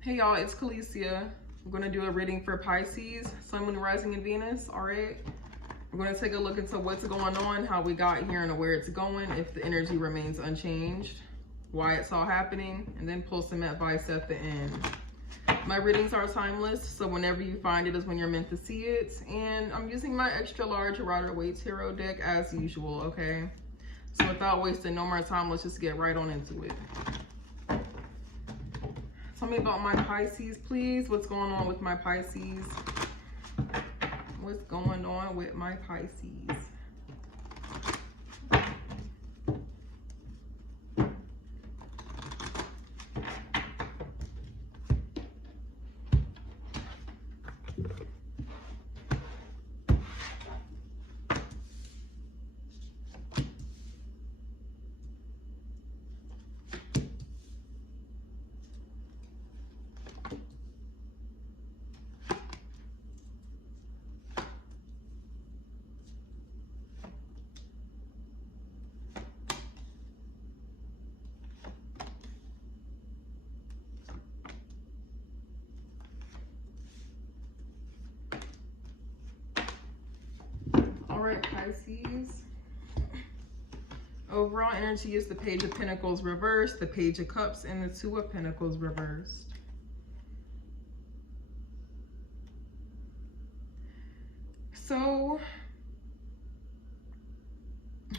Hey y'all, it's Khalesia. We're going to do a reading for Pisces, Sun, Moon, Rising, and Venus. All right. We're going to take a look into what's going on, how we got here, and where it's going, if the energy remains unchanged, why it's all happening, and then pull some advice at the end. My readings are timeless, so whenever you find it is when you're meant to see it. And I'm using my extra large Rider-Waite tarot deck as usual, okay? So without wasting no more time, let's just get right on into it. Tell me about my Pisces, please. What's going on with my Pisces? What's going on with my Pisces? All right, Pisces. Overall energy is the Page of Pentacles reversed, the Page of Cups, and the Two of Pentacles reversed. So,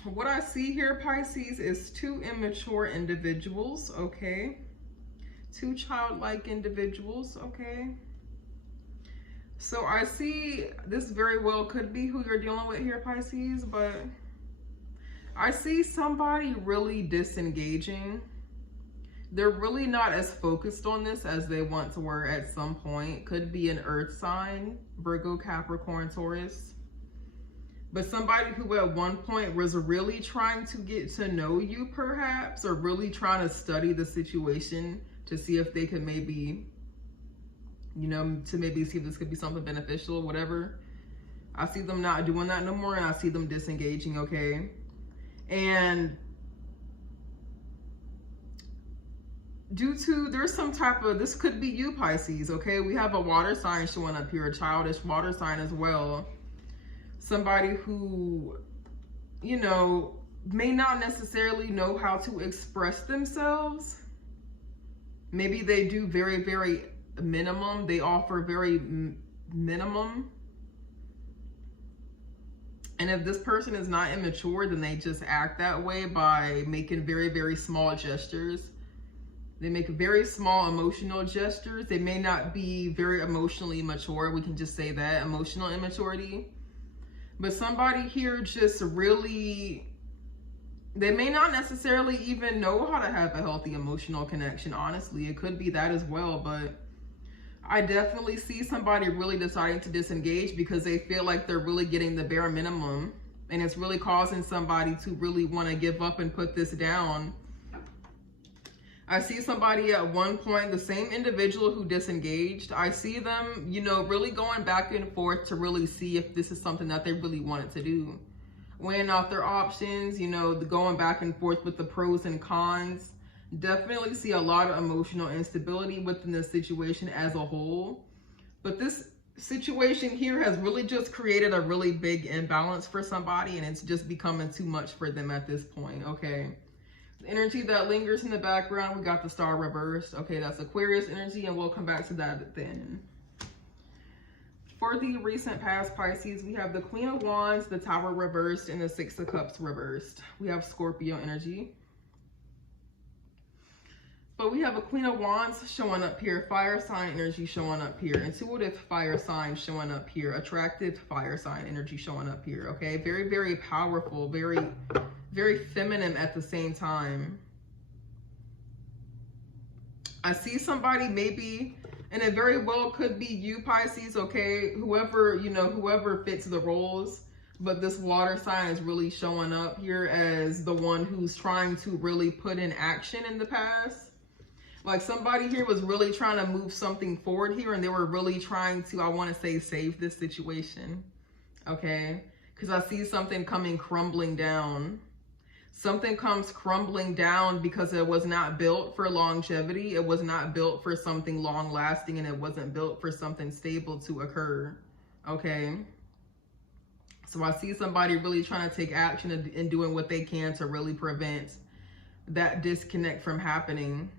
what I see here, Pisces, is two immature individuals, okay? Two childlike individuals, okay? So I see this very well could be who you're dealing with here, Pisces, but I see somebody really disengaging. They're really not as focused on this as they once were at some point. Could be an earth sign, Virgo, Capricorn, Taurus. But somebody who at one point was really trying to get to know you perhaps, or really trying to study the situation to see if they could maybe, you know, to maybe see if this could be something beneficial, whatever. I see them not doing that no more, and I see them disengaging, okay? And due to, there's some type of, this could be you, Pisces, okay? We have a water sign showing up here, a childish water sign as well. Somebody who, you know, may not necessarily know how to express themselves. Maybe they do very, very minimum. They offer very minimum. And if this person is not immature, then they just act that way by making very, very small gestures. They make very small emotional gestures. They may not be very emotionally mature. We can just say that, emotional immaturity. But somebody here just really, they may not necessarily even know how to have a healthy emotional connection, honestly. It could be that as well, but I definitely see somebody really deciding to disengage because they feel like they're really getting the bare minimum, and it's really causing somebody to really want to give up and put this down. I see somebody at one point, the same individual who disengaged, I see them, you know, really going back and forth to really see if this is something that they really wanted to do. Weighing out their options, you know, going back and forth with the pros and cons. Definitely see a lot of emotional instability within this situation as a whole. But this situation here has really just created a really big imbalance for somebody, and it's just becoming too much for them at this point, okay? The energy that lingers in the background, we got the Star reversed. Okay, that's Aquarius energy, and we'll come back to that then. For the recent past, Pisces, we have the Queen of Wands, the Tower reversed, and the Six of Cups reversed. We have Scorpio energy. But we have a Queen of Wands showing up here, fire sign energy showing up here, intuitive fire sign showing up here, attractive fire sign energy showing up here, okay? Very, very powerful, very, very feminine at the same time. I see somebody maybe, and it very well could be you, Pisces, okay? Whoever, you know, whoever fits the roles. But this water sign is really showing up here as the one who's trying to really put in action in the past. Like somebody here was really trying to move something forward here, and they were really trying to, I want to say, save this situation, okay? Because I see something coming crumbling down. Something comes crumbling down because it was not built for longevity. It was not built for something long lasting, and it wasn't built for something stable to occur. Okay. So I see somebody really trying to take action and doing what they can to really prevent that disconnect from happening.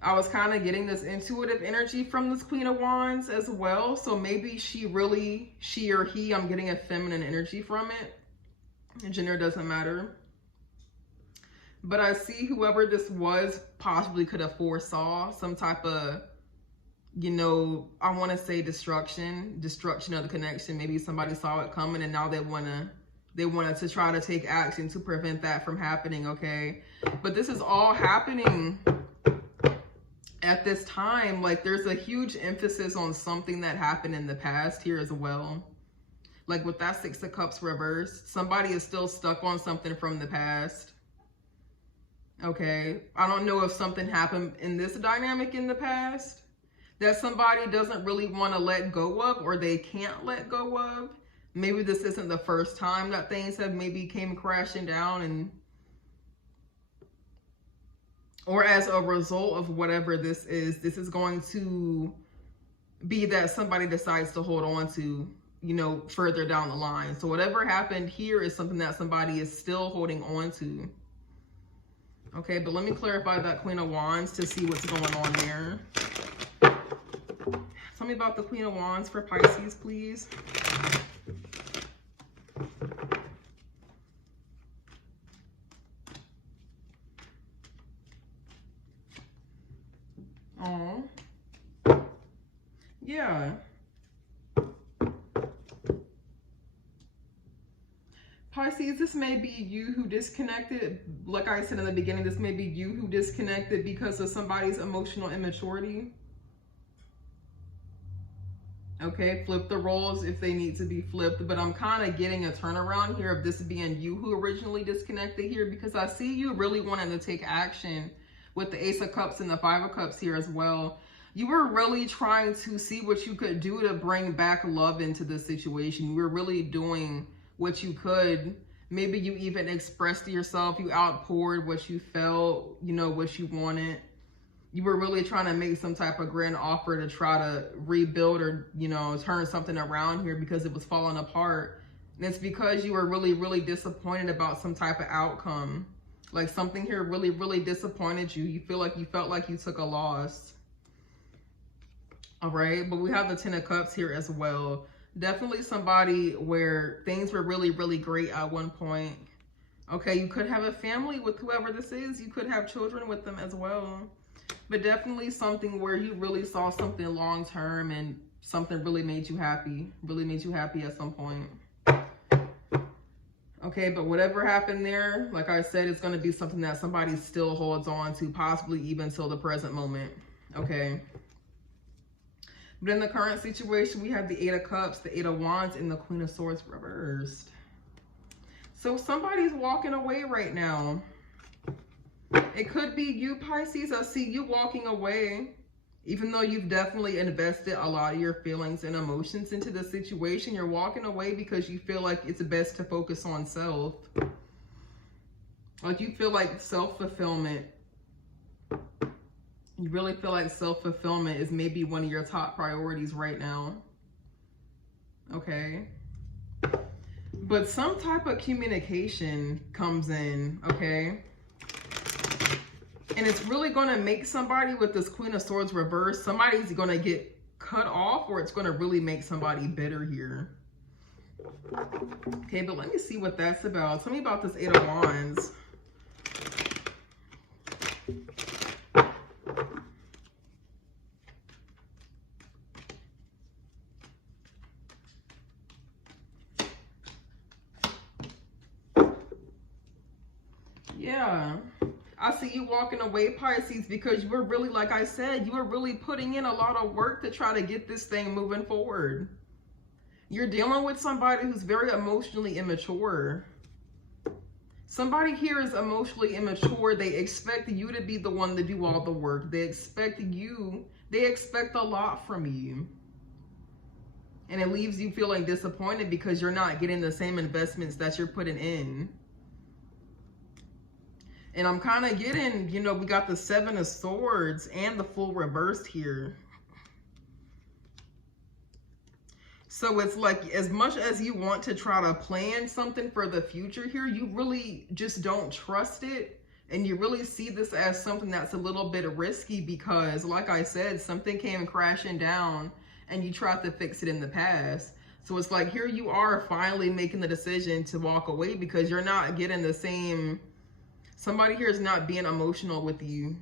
I was kind of getting this intuitive energy from this Queen of Wands as well. So maybe she or he, I'm getting a feminine energy from it. Gender doesn't matter. But I see whoever this was possibly could have foresaw some type of, you know, I want to say destruction of the connection. Maybe somebody saw it coming and now they wanted to try to take action to prevent that from happening. Okay. But this is all happening at this time. Like, there's a huge emphasis on something that happened in the past here as well. Like with that Six of Cups reversed, somebody is still stuck on something from the past. Okay. I don't know if something happened in this dynamic in the past that somebody doesn't really want to let go of, or they can't let go of. Maybe this isn't the first time that things have maybe came crashing down, and or as a result of whatever this is going to be that somebody decides to hold on to, you know, further down the line. So whatever happened here is something that somebody is still holding on to. Okay, but let me clarify that Queen of Wands to see what's going on there. Tell me about the Queen of Wands for Pisces, please. Oh, yeah. Pisces, this may be you who disconnected. Like I said in the beginning, this may be you who disconnected because of somebody's emotional immaturity. Okay, flip the roles if they need to be flipped. But I'm kind of getting a turnaround here of this being you who originally disconnected here, because I see you really wanting to take action with the Ace of Cups and the Five of Cups here as well. You were really trying to see what you could do to bring back love into the situation. You were really doing what you could. Maybe you even expressed to yourself, you outpoured what you felt, you know, what you wanted. You were really trying to make some type of grand offer to try to rebuild or, you know, turn something around here because it was falling apart. And it's because you were really, really disappointed about some type of outcome. Like something here really, really disappointed you. You felt like you took a loss. All right, but we have the Ten of Cups here as well. Definitely somebody where things were really, really great at one point. Okay, you could have a family with whoever this is. You could have children with them as well. But definitely something where you really saw something long term and something really made you happy. Really made you happy at some point. Okay, but whatever happened there, like I said, it's going to be something that somebody still holds on to, possibly even till the present moment. Okay. But in the current situation, we have the Eight of Cups, the Eight of Wands, and the Queen of Swords reversed. So somebody's walking away right now. It could be you, Pisces. I see you walking away, even though you've definitely invested a lot of your feelings and emotions into the situation. You're walking away because you feel like it's best to focus on self. Like you feel like self-fulfillment. You really feel like self-fulfillment is maybe one of your top priorities right now. Okay. But some type of communication comes in, okay? And it's really going to make somebody with this Queen of Swords reverse, somebody's going to get cut off, or it's going to really make somebody bitter here. Okay, but let me see what that's about. Tell me about this Eight of Wands. Yeah, I see you walking away, Pisces, because you were really, like I said, you were really putting in a lot of work to try to get this thing moving forward. You're dealing with somebody who's very emotionally immature. Somebody here is emotionally immature. They expect you to be the one to do all the work. They expect a lot from you. And it leaves you feeling disappointed because you're not getting the same investments that you're putting in. And I'm kind of getting, you know, we got the 7 of Swords and the Fool reversed here. So it's like, as much as you want to try to plan something for the future here, you really just don't trust it. And you really see this as something that's a little bit risky because, like I said, something came crashing down and you tried to fix it in the past. So it's like, here you are finally making the decision to walk away because you're not getting the same, somebody here is not being emotional with you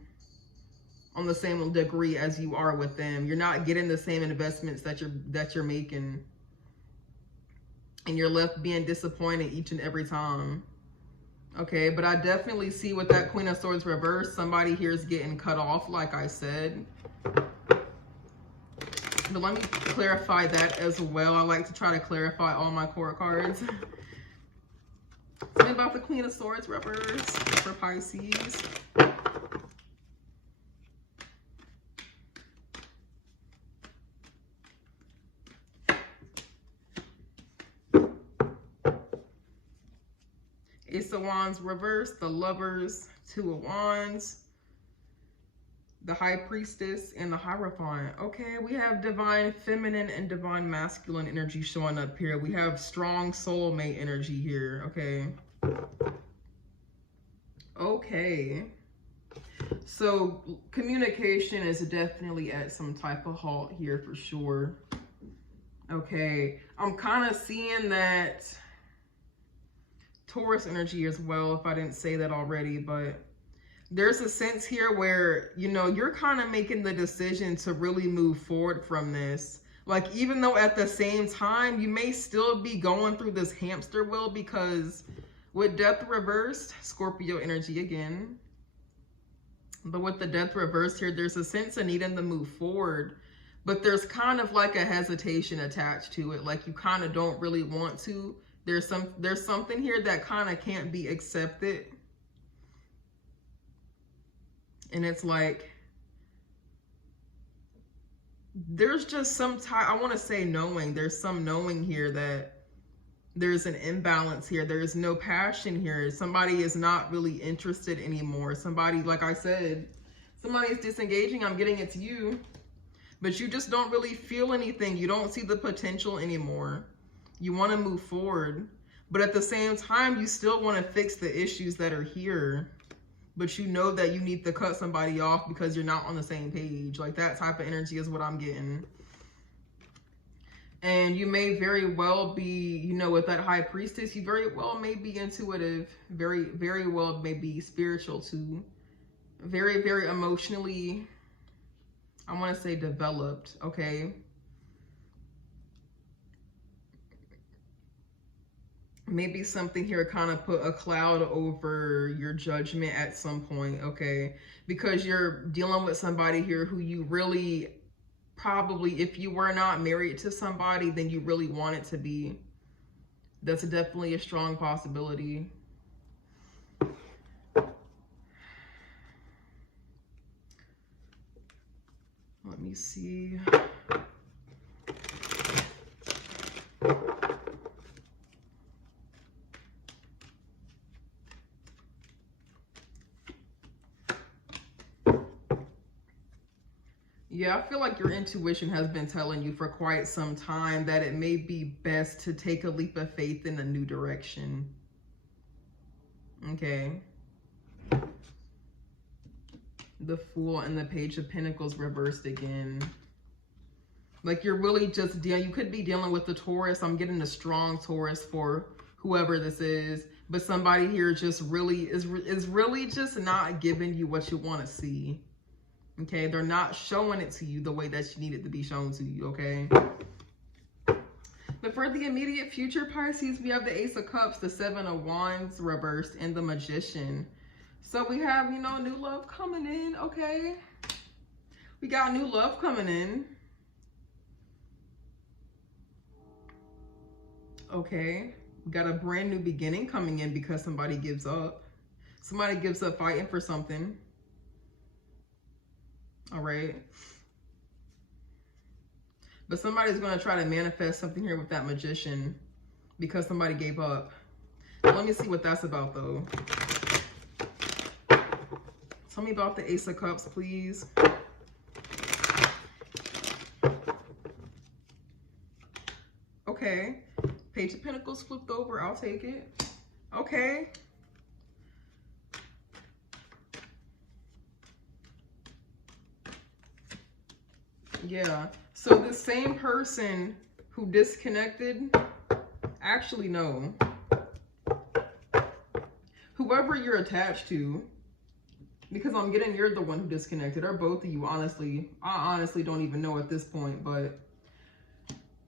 on the same degree as you are with them. You're not getting the same investments that you're making. And you're left being disappointed each and every time. Okay, but I definitely see with that Queen of Swords reversed, somebody here is getting cut off, like I said. But let me clarify that as well. I like to try to clarify all my court cards. Tell me about the Queen of Swords reversed for Pisces. Ace of Wands reversed, the Lovers, 2 of Wands, the High Priestess, and the Hierophant. Okay, we have divine feminine and divine masculine energy showing up here. We have strong soulmate energy here, okay? Okay. So communication is definitely at some type of halt here for sure. Okay, I'm kind of seeing that Taurus energy as well, if I didn't say that already, but there's a sense here where, you know, you're kind of making the decision to really move forward from this. Like, even though at the same time, you may still be going through this hamster wheel because with Death reversed, Scorpio energy again. But with the Death reversed here, there's a sense of needing to move forward. But there's kind of like a hesitation attached to it. Like, you kind of don't really want to. There's something here that kind of can't be accepted. And it's like, there's just some type, I want to say knowing, there's some knowing here that there's an imbalance here. There's no passion here. Somebody is not really interested anymore. Somebody, like I said, somebody's disengaging. I'm getting it's you, but you just don't really feel anything. You don't see the potential anymore. You want to move forward, but at the same time, you still want to fix the issues that are here. But you know that you need to cut somebody off because you're not on the same page. Like, that type of energy is what I'm getting. And you may very well be, you know, with that High Priestess, you very well may be intuitive, very well may be spiritual too. Very emotionally, I want to say developed, okay? Maybe something here kind of put a cloud over your judgment at some point, okay? Because you're dealing with somebody here who you really probably, if you were not married to somebody, then you really want it to be. That's definitely a strong possibility. Let me see. Yeah, I feel like your intuition has been telling you for quite some time that it may be best to take a leap of faith in a new direction. Okay. The Fool and the Page of Pentacles reversed again. Like, you're really just dealing, you could be dealing with the Taurus. I'm getting a strong Taurus for whoever this is. But somebody here just really is really just not giving you what you want to see. Okay, they're not showing it to you the way that you need it to be shown to you, okay? But for the immediate future, Pisces, we have the Ace of Cups, the 7 of Wands reversed, and the Magician. So we have, you know, new love coming in, okay? We got new love coming in. Okay, we got a brand new beginning coming in because somebody gives up. Somebody gives up fighting for something. All right. But somebody's going to try to manifest something here with that Magician because somebody gave up. Let me see what that's about, though. Tell me about the Ace of Cups, please. Okay. Page of Pentacles flipped over. I'll take it. Okay. Yeah. So the same person who disconnected, actually no. Whoever you're attached to, because I'm getting you're the one who disconnected, or both of you, honestly. I honestly don't even know at this point, but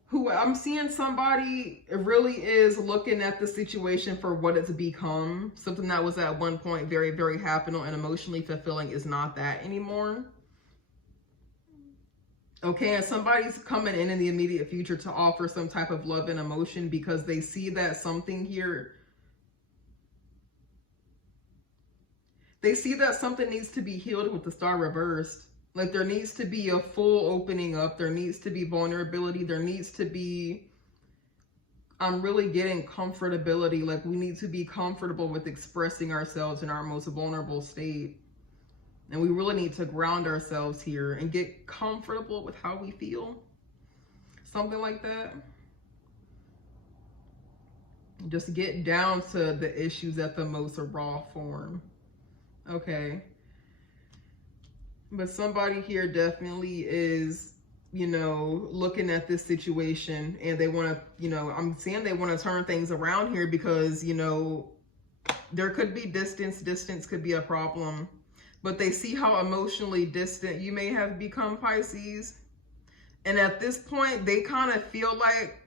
who I'm seeing somebody really is looking at the situation for what it's become. Something that was at one point very, very happy and emotionally fulfilling is not that anymore. Okay, and somebody's coming in the immediate future to offer some type of love and emotion because they see that something here, they see that something needs to be healed with the Star reversed. Like there needs to be a full opening up. There needs to be vulnerability. There needs to be, I'm really getting comfortability. Like we need to be comfortable with expressing ourselves in our most vulnerable state. And we really need to ground ourselves here and get comfortable with how we feel. Something like that. Just get down to the issues at the most raw form. Okay. But somebody here definitely is, you know, looking at this situation and they want to, you know, I'm saying they want to turn things around here because, you know, there could be distance. Distance could be a problem. But they see how emotionally distant you may have become, Pisces. And at this point, they kind of feel like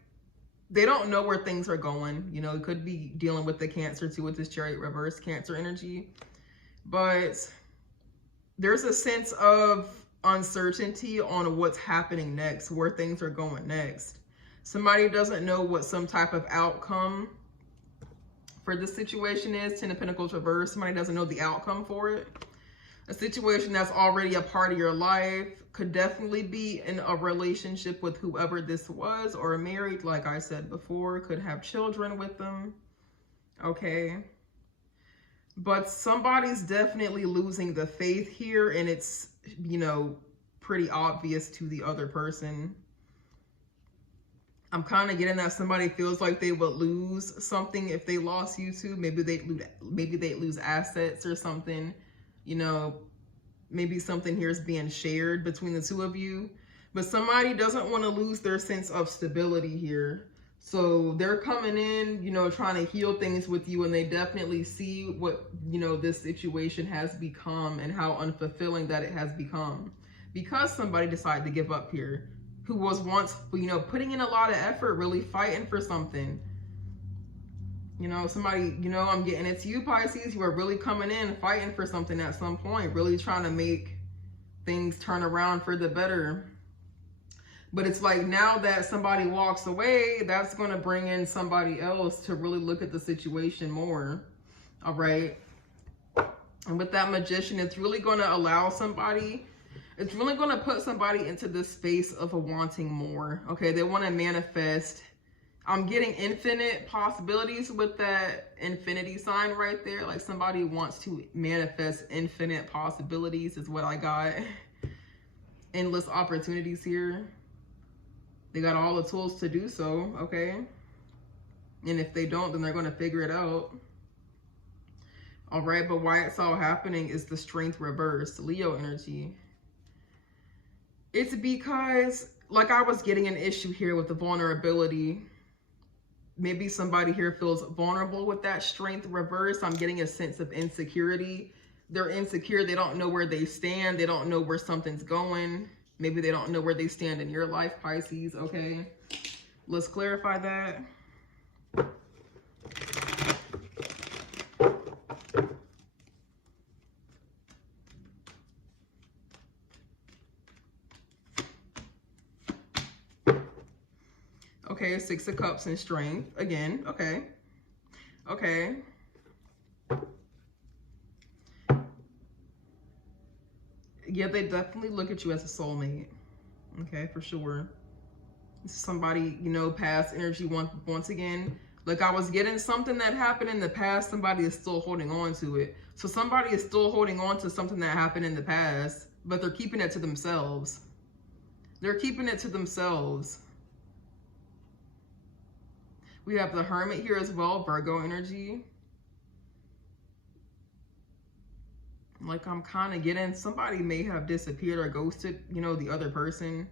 they don't know where things are going. You know, it could be dealing with the Cancer too, with this Chariot reverse Cancer energy. But there's a sense of uncertainty on what's happening next, where things are going next. Somebody doesn't know what some type of outcome for this situation is. Ten of Pentacles reverse. Somebody doesn't know the outcome for it. A situation that's already a part of your life, could definitely be in a relationship with whoever this was, or married, like I said before, could have children with them. Okay. But somebody's definitely losing the faith here, and it's, you know, pretty obvious to the other person. I'm kind of getting that somebody feels like they would lose something if they lost you too. Maybe they lose assets or something. You know, maybe something here is being shared between the two of you, but somebody doesn't want to lose their sense of stability here. So they're coming in, you know, trying to heal things with you, and they definitely see what, you know, this situation has become and how unfulfilling that it has become because somebody decided to give up here, who was once, you know, putting in a lot of effort, really fighting for something. You know, somebody, you know, I'm getting it to you, Pisces. You are really coming in fighting for something at some point, really trying to make things turn around for the better. But it's like now that somebody walks away, that's going to bring in somebody else to really look at the situation more. All right. And with that Magician, it's really going to allow somebody, it's really going to put somebody into this space of a wanting more. Okay. They want to manifest. I'm getting infinite possibilities with that infinity sign right there. Like somebody wants to manifest infinite possibilities is what I got. Endless opportunities here. They got all the tools to do so, okay? And if they don't, then they're going to figure it out. All right, but why it's all happening is the Strength reversed, Leo energy. It's because, like I was getting an issue here with the vulnerability. Maybe somebody here feels vulnerable with that Strength reverse. I'm getting a sense of insecurity. They're insecure. They don't know where they stand. They don't know where something's going. Maybe they don't know where they stand in your life, Pisces. Okay, let's clarify that. Okay, Six of Cups and Strength again. Okay. Okay. Yeah, they definitely look at you as a soulmate. Okay, for sure. This is somebody, you know, past energy once again. Like I was getting something that happened in the past, somebody is still holding on to it. So somebody is still holding on to something that happened in the past, but they're keeping it to themselves. They're keeping it to themselves. We have the Hermit here as well, Virgo energy. Like I'm kind of getting, somebody may have disappeared or ghosted, you know, the other person.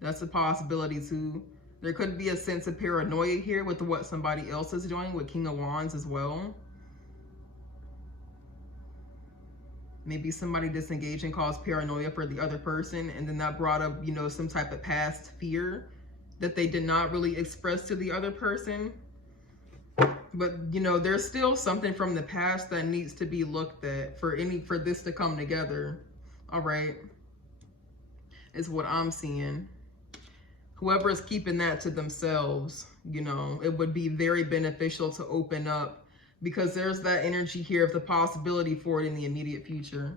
That's a possibility too. There could be a sense of paranoia here with what somebody else is doing with King of Wands as well. Maybe somebody disengaged and caused paranoia for the other person, and then that brought up, you know, some type of past fear that they did not really express to the other person. But, you know, there's still something from the past that needs to be looked at for this to come together. All right. Is what I'm seeing. Whoever is keeping that to themselves, you know, it would be very beneficial to open up, because there's that energy here of the possibility for it in the immediate future.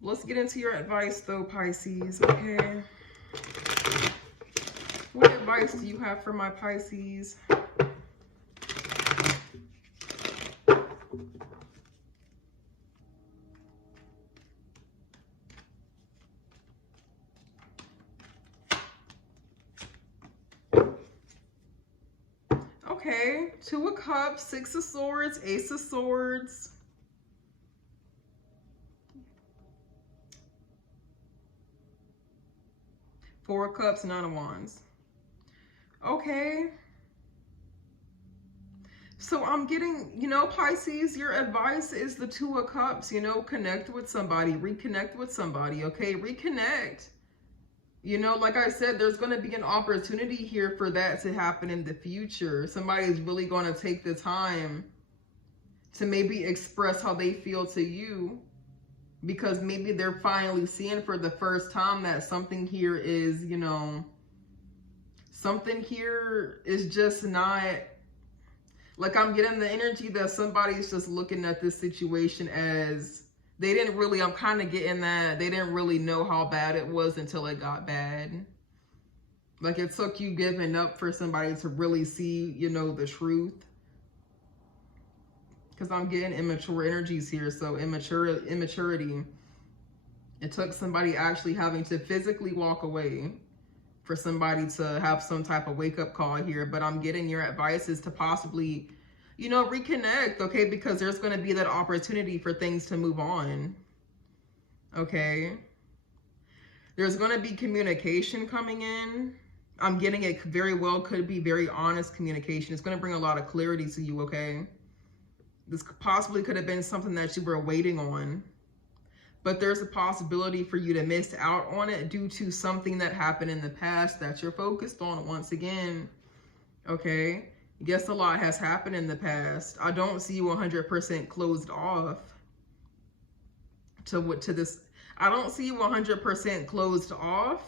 Let's get into your advice though, Pisces. Okay. What advice do you have for my Pisces? Okay, Two of Cups, Six of Swords, Ace of Swords. Four of Cups, Nine of Wands. Okay. So I'm getting, you know, Pisces, your advice is the Two of Cups, you know, connect with somebody, reconnect with somebody, okay? Reconnect. You know, like I said, there's going to be an opportunity here for that to happen in the future. Somebody's really going to take the time to maybe express how they feel to you, because maybe they're finally seeing for the first time that something here is, you know, something here is just not, like I'm getting the energy that somebody's just looking at this situation as, they didn't really, I'm kind of getting that they didn't really know how bad it was until it got bad. Like it took you giving up for somebody to really see, you know, the truth. Because I'm getting immature energies here. So immaturity. It took somebody actually having to physically walk away for somebody to have some type of wake-up call here. But I'm getting your advice is to possibly, you know, reconnect, okay? Because there's going to be that opportunity for things to move on, okay? There's going to be communication coming in. I'm getting it very well could be very honest communication. It's going to bring a lot of clarity to you, okay? This possibly could have been something that you were waiting on, but there's a possibility for you to miss out on it due to something that happened in the past that you're focused on once again, okay? Yes, a lot has happened in the past. I don't see you 100% closed off to this. I don't see you 100% closed off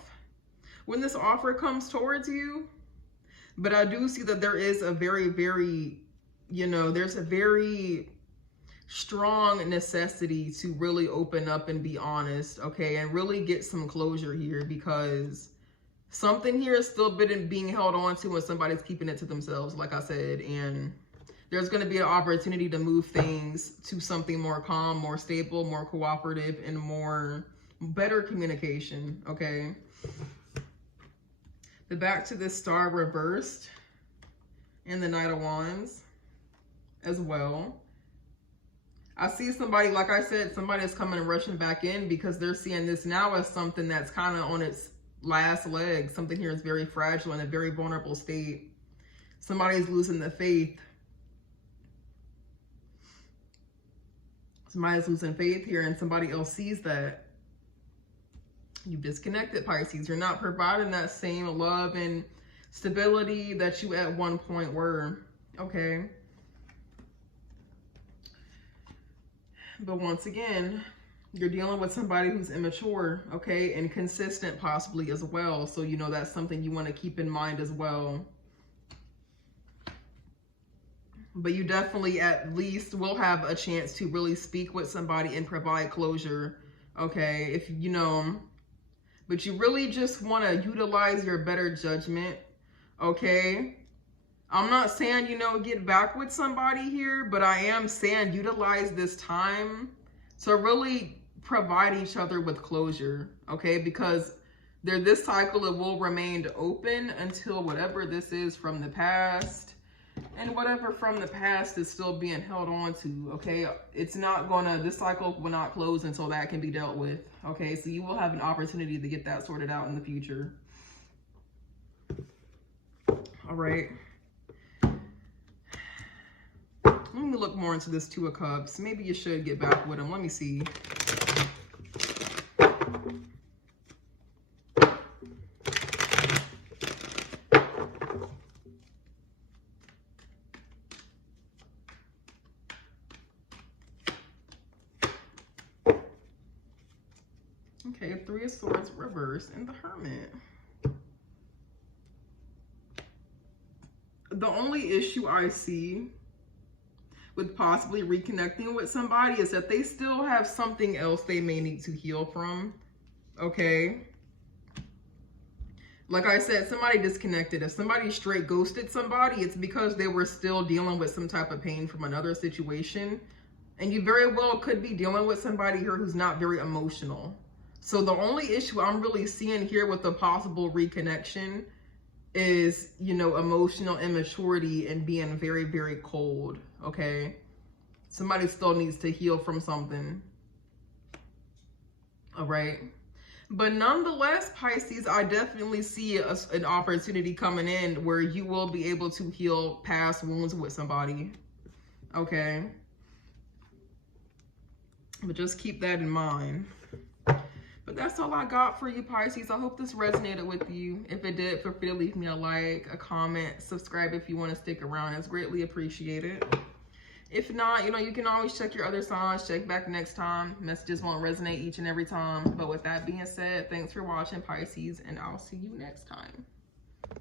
when this offer comes towards you. But I do see that there is a very, very, you know, there's a very strong necessity to really open up and be honest, okay? And really get some closure here, because something here is still being held on to and somebody's keeping it to themselves, like I said. And there's going to be an opportunity to move things to something more calm, more stable, more cooperative, and better communication, okay? The back to this Star reversed and the Knight of Wands as well. I see somebody, like I said, somebody is coming and rushing back in because they're seeing this now as something that's kind of on its last leg. Something here is very fragile in a very vulnerable state. Somebody's losing the faith. Somebody's losing faith here, and somebody else sees that. You've disconnected, Pisces. You're not providing that same love and stability that you at one point were, okay? But once again, you're dealing with somebody who's immature, okay? And consistent possibly as well. So, you know, that's something you want to keep in mind as well. But you definitely at least will have a chance to really speak with somebody and provide closure, okay? If, you know, but you really just want to utilize your better judgment, okay? I'm not saying, you know, get back with somebody here, but I am saying utilize this time to really provide each other with closure, okay? Because this cycle, it will remain open until whatever this is from the past, and whatever from the past is still being held on to, okay? It's not gonna, this cycle will not close until that can be dealt with, okay? So you will have an opportunity to get that sorted out in the future. All right. Let me look more into this Two of Cups. Maybe you should get back with him. Let me see. Okay, Three of Swords reverse and the Hermit. The only issue I see with possibly reconnecting with somebody is that they still have something else they may need to heal from, okay? Like I said, somebody disconnected. If somebody straight ghosted somebody, it's because they were still dealing with some type of pain from another situation. And you very well could be dealing with somebody here who's not very emotional. So the only issue I'm really seeing here with the possible reconnection is, you know, emotional immaturity and being very, very cold, okay? Somebody still needs to heal from something, all right? But nonetheless, Pisces, I definitely see an opportunity coming in where you will be able to heal past wounds with somebody, okay? But just keep that in mind. But that's all I got for you, Pisces. I hope this resonated with you. If it did, feel free to leave me a like, a comment, subscribe if you want to stick around. It's greatly appreciated. If not, you know, you can always check your other signs, check back next time. Messages won't resonate each and every time. But with that being said, thanks for watching, Pisces, and I'll see you next time.